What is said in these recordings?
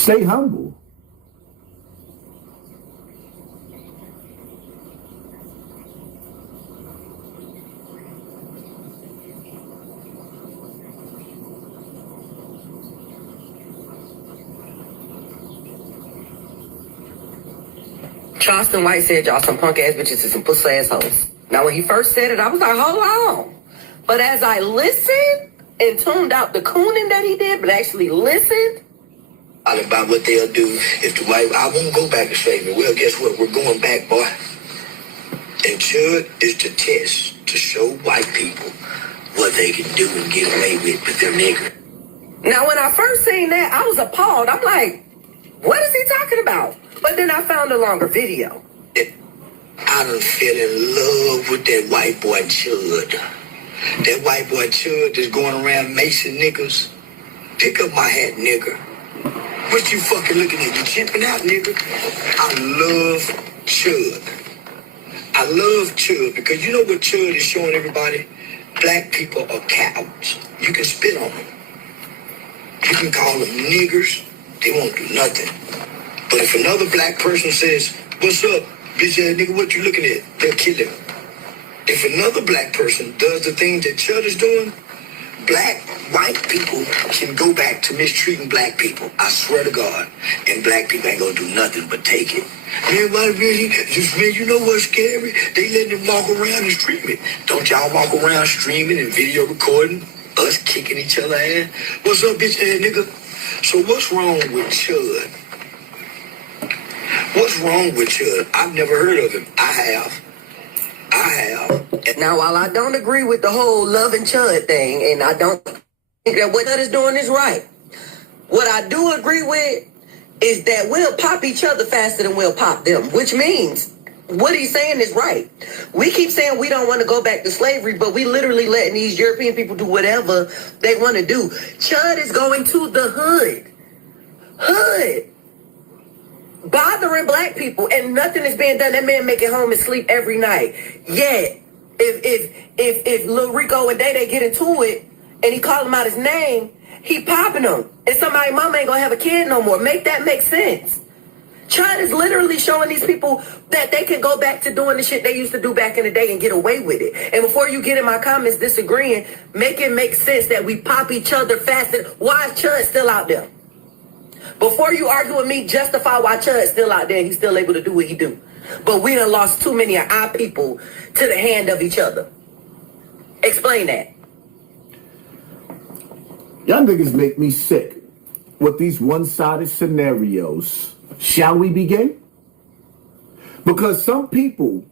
Stay humble. Charleston White said y'all some punk ass bitches and some pussy ass hoes. Now when he first said it, I was like, hold on. But as I listened and tuned out the cooning that he did, but actually listened. About what they'll do if the white, I won't go back to slavery. Well, guess what? We're going back, boy. And Chud is the test to show white people what they can do and get away with their nigger. Now when I first seen that, I was appalled. I'm like, what is he talking about? But then I found a longer video. I done fell in love with that white boy Chud. That white boy Chud that's going around macing niggas. Pick up my hat, nigga. What you fucking looking at? You chipping out, nigga? I love Chud. I love Chud because you know what Chud is showing everybody? Black people are cowards. You can spit on them. You can call them niggers. They won't do nothing. But if another black person says, what's up, bitch ass nigga, what you looking at? They'll kill him. If another black person does the things that Chud is doing, white people can go back to mistreating black people. I swear to God. And black people ain't gonna do nothing but take it. Man, you know what's scary? They letting them walk around and stream it. Don't y'all walk around streaming and video recording? Us kicking each other ass? What's up, bitch ass nigga? So what's wrong with Chud? What's wrong with Chud? I've never heard of him. I have. Now, while I don't agree with the whole love and Chud thing, and I don't think that what Chud is doing is right, what I do agree with is that we'll pop each other faster than we'll pop them, which means what he's saying is right. We keep saying we don't want to go back to slavery, but we literally letting these European people do whatever they want to do. Chud is going to the hood. Bothering black people, and nothing is being done. That man make it home and sleep every night. Yet, if Lil Rico and Day get into it, and he call him out his name, he popping them. And somebody's mama ain't gonna have a kid no more. Make that make sense. Chud is literally showing these people that they can go back to doing the shit they used to do back in the day and get away with it. And before you get in my comments disagreeing, make it make sense that we pop each other faster. Why is Chud still out there? Before you argue with me, justify why Chud's still out there and he's still able to do what he do. But we done lost too many of our people to the hand of each other. Explain that. Y'all niggas make me sick with these one-sided scenarios. Shall we begin? Because some people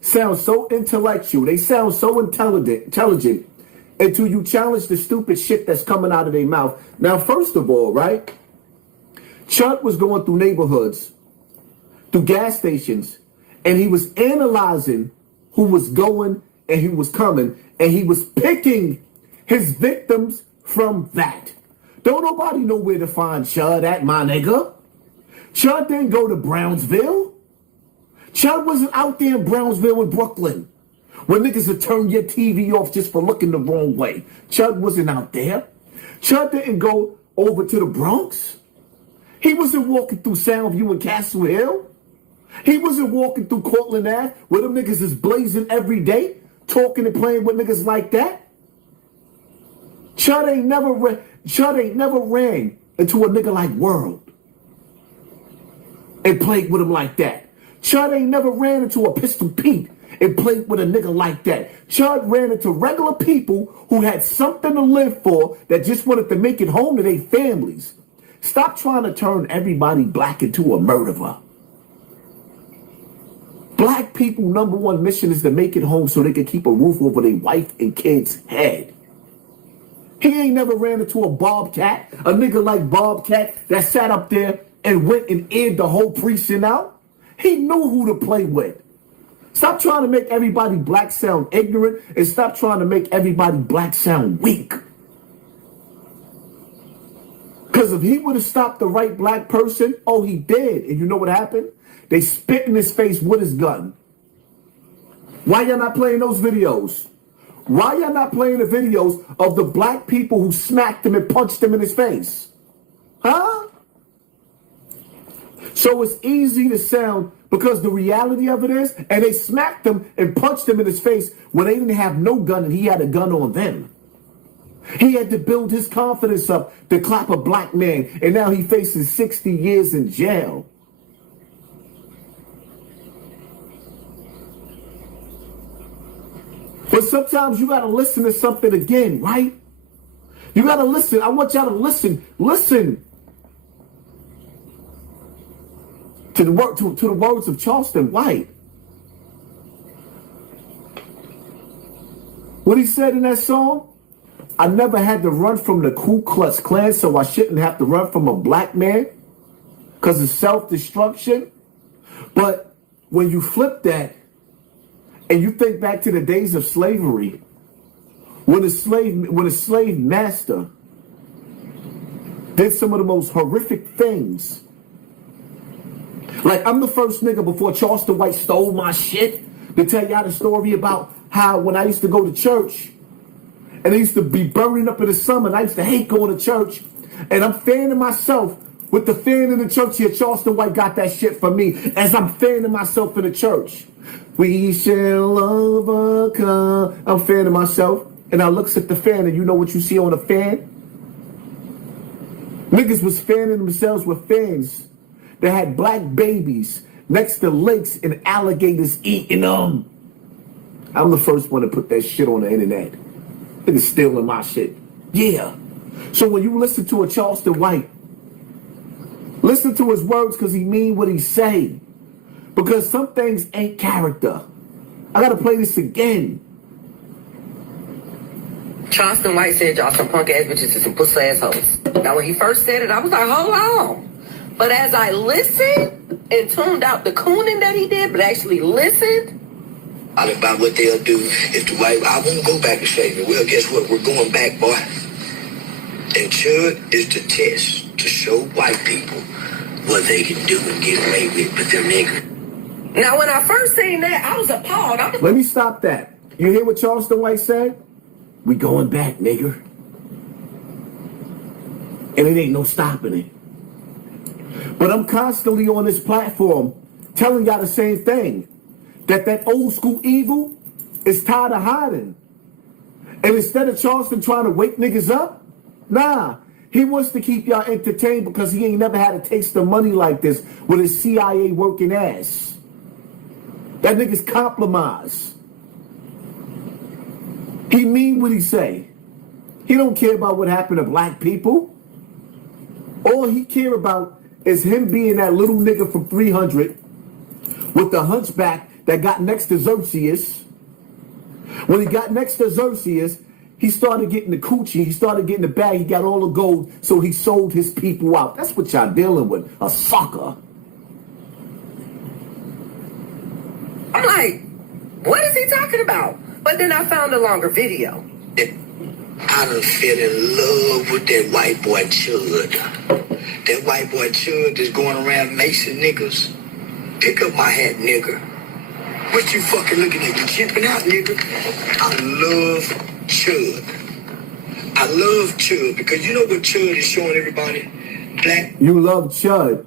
sound so intellectual, they sound so intelligent until you challenge the stupid shit that's coming out of their mouth. Now, first of all, right? Chud was going through neighborhoods, through gas stations, and he was analyzing who was going and who was coming, and he was picking his victims from that. Don't nobody know where to find Chud at, my nigga. Chud didn't go to Brownsville. Chud wasn't out there in Brownsville in Brooklyn where niggas would turn your TV off just for looking the wrong way. Chud wasn't out there. Chud didn't go over to the Bronx. He wasn't walking through Soundview and Castle Hill. He wasn't walking through Cortland Ave where them niggas is blazing every day, talking and playing with niggas like that. Chud ain't never ran into a nigga like World and played with him like that. Chud ain't never ran into a Pistol Pete and played with a nigga like that. Chud ran into regular people who had something to live for that just wanted to make it home to their families. Stop trying to turn everybody black into a murderer. Black people, number one mission is to make it home so they can keep a roof over their wife and kids' head. He ain't never ran into a Bobcat, a nigga like Bobcat that sat up there and went and aired the whole precinct out. He knew who to play with. Stop trying to make everybody black sound ignorant and stop trying to make everybody black sound weak. Because if he would have stopped the right black person, oh, he did. And you know what happened? They spit in his face with his gun. Why y'all not playing those videos? Why y'all not playing the videos of the black people who smacked him and punched him in his face? Huh? So it's easy to sound, because the reality of it is, and they smacked him and punched him in his face when they didn't have no gun and he had a gun on them. He had to build his confidence up to clap a black man, and now he faces 60 years in jail. But sometimes you gotta listen to something again, right? You gotta listen. I want y'all to listen. Listen to the words of Charleston White. What he said in that song? I never had to run from the Ku Klux Klan, so I shouldn't have to run from a black man because of self-destruction. But when you flip that and you think back to the days of slavery, when a slave master did some of the most horrific things. Like, I'm the first nigga before Charleston White stole my shit to tell y'all the story about how when I used to go to church and I used to be burning up in the summer and I used to hate going to church, and I'm fanning myself with the fan in the church here. Charleston White got that shit for me as I'm fanning myself in the church. We shall overcome. I'm fanning myself. And I looks at the fan, and you know what you see on the fan? Niggas was fanning themselves with fans that had black babies next to lakes and alligators eating them. I'm the first one to put that shit on the internet. Niggas stealing my shit. Yeah. So when you listen to a Charleston White, listen to his words because he mean what he say. Because some things ain't character. I gotta play this again. Charleston White said y'all some punk ass bitches and some pussy ass hoes. Now when he first said it, I was like, hold on. But as I listened and tuned out the cooning that he did, but actually listened. All about what they'll do if the white, I won't go back to slavery. Well, guess what? We're going back, boy. And Chud is the test to show white people what they can do and get away with their nigger. Now when I first seen that, I was appalled. Let me stop that. You hear what Charleston White said? We going back, nigger. And it ain't no stopping it. But I'm constantly on this platform telling y'all the same thing. That old school evil is tired of hiding. And instead of Charleston trying to wake niggas up, nah, he wants to keep y'all entertained because he ain't never had a taste of money like this with his CIA working ass. That nigga's compromised. He mean what he say. He don't care about what happened to black people. All he care about is him being that little nigga from 300 with the hunchback that got next to Xerxes. When he got next to Xerxes, he started getting the coochie. He started getting the bag. He got all the gold, so he sold his people out. That's what y'all dealing with, a sucker. I'm like, what is he talking about? But then I found a longer video. I done fell in love with that white boy Chud. That white boy Chud that's going around macing niggas. Pick up my hat, nigga. What you fucking looking at? You chipping out, nigga? I love Chud. I love Chud because you know what Chud is showing everybody? Black. You love Chud.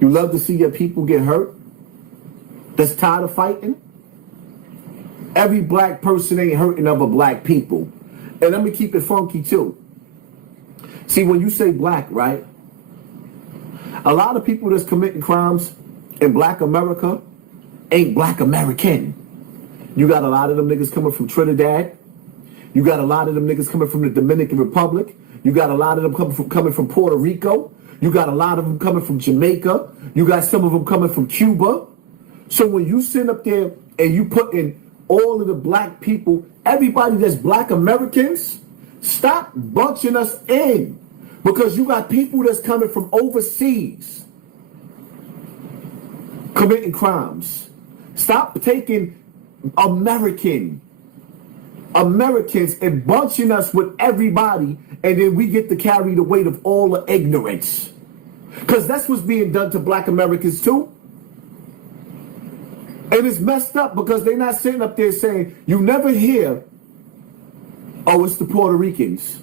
You love to see your people get hurt? That's tired of fighting? Every black person ain't hurting other black people. And let me keep it funky too. See, when you say black, right? A lot of people that's committing crimes in black America ain't black American. You got a lot of them niggas coming from Trinidad. You got a lot of them niggas coming from the Dominican Republic. You got a lot of them coming from Puerto Rico. You got a lot of them coming from Jamaica. You got some of them coming from Cuba. So when you sit up there and you put in all of the black people, everybody that's black Americans, stop bunching us in. Because you got people that's coming from overseas committing crimes. Stop taking Americans and bunching us with everybody, and then we get to carry the weight of all the ignorance. Because that's what's being done to black Americans too. And it's messed up because they're not sitting up there saying, you never hear, oh, it's the Puerto Ricans.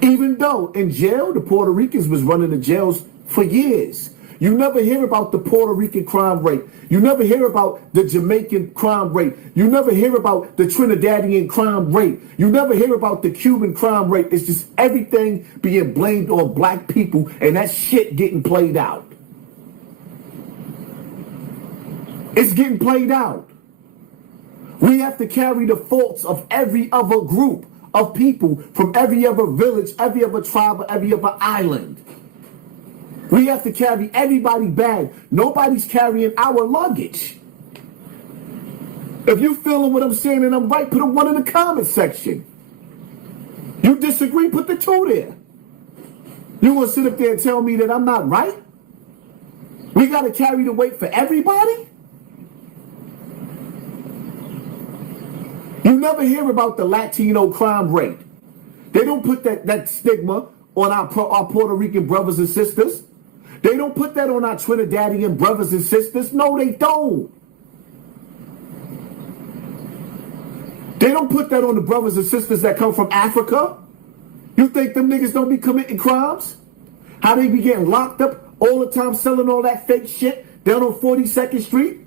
Even though in jail, the Puerto Ricans was running the jails for years. You never hear about the Puerto Rican crime rate. You never hear about the Jamaican crime rate. You never hear about the Trinidadian crime rate. You never hear about the Cuban crime rate. It's just everything being blamed on black people, and that shit getting played out. It's getting played out. We have to carry the faults of every other group of people from every other village, every other tribe, every other island. We have to carry everybody's bag. Nobody's carrying our luggage. If you feeling what I'm saying and I'm right, put a 1 in the comment section. You disagree, put the 2 there. You want to sit up there and tell me that I'm not right? We got to carry the weight for everybody? You never hear about the Latino crime rate. They don't put that stigma on our Puerto Rican brothers and sisters. They don't put that on our Trinidadian brothers and sisters. No, they don't. They don't put that on the brothers and sisters that come from Africa. You think them niggas don't be committing crimes? How they be getting locked up all the time selling all that fake shit down on 42nd Street?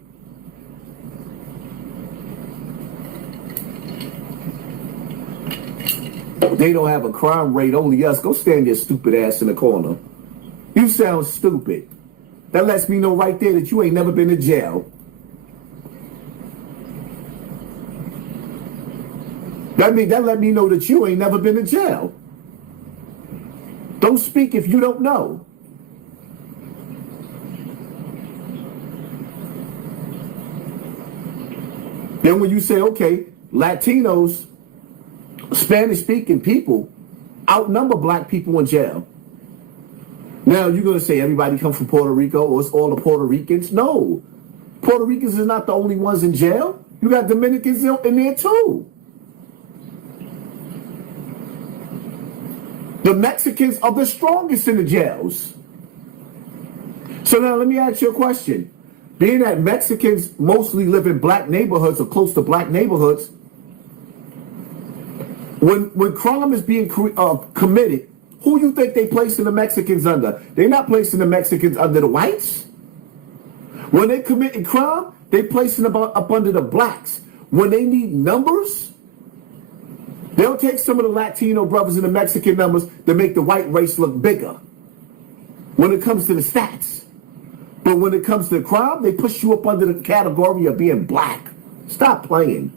They don't have a crime rate, only us. Go stand your stupid ass in the corner. You sound stupid. That lets me know right there that you ain't never been to jail. That let me know that you ain't never been to jail. Don't speak if you don't know. Then when you say, okay, Latinos, Spanish-speaking people outnumber black people in jail. Now, you're going to say everybody comes from Puerto Rico or it's all the Puerto Ricans? No. Puerto Ricans is not the only ones in jail. You got Dominicans in there too. The Mexicans are the strongest in the jails. So now let me ask you a question. Being that Mexicans mostly live in black neighborhoods or close to black neighborhoods, when crime is being committed, who you think they placing the Mexicans under? They're not placing the Mexicans under the whites. When they committing crime, they placing them up under the blacks. When they need numbers, they'll take some of the Latino brothers and the Mexican numbers to make the white race look bigger when it comes to the stats. But when it comes to crime, they push you up under the category of being black. Stop playing.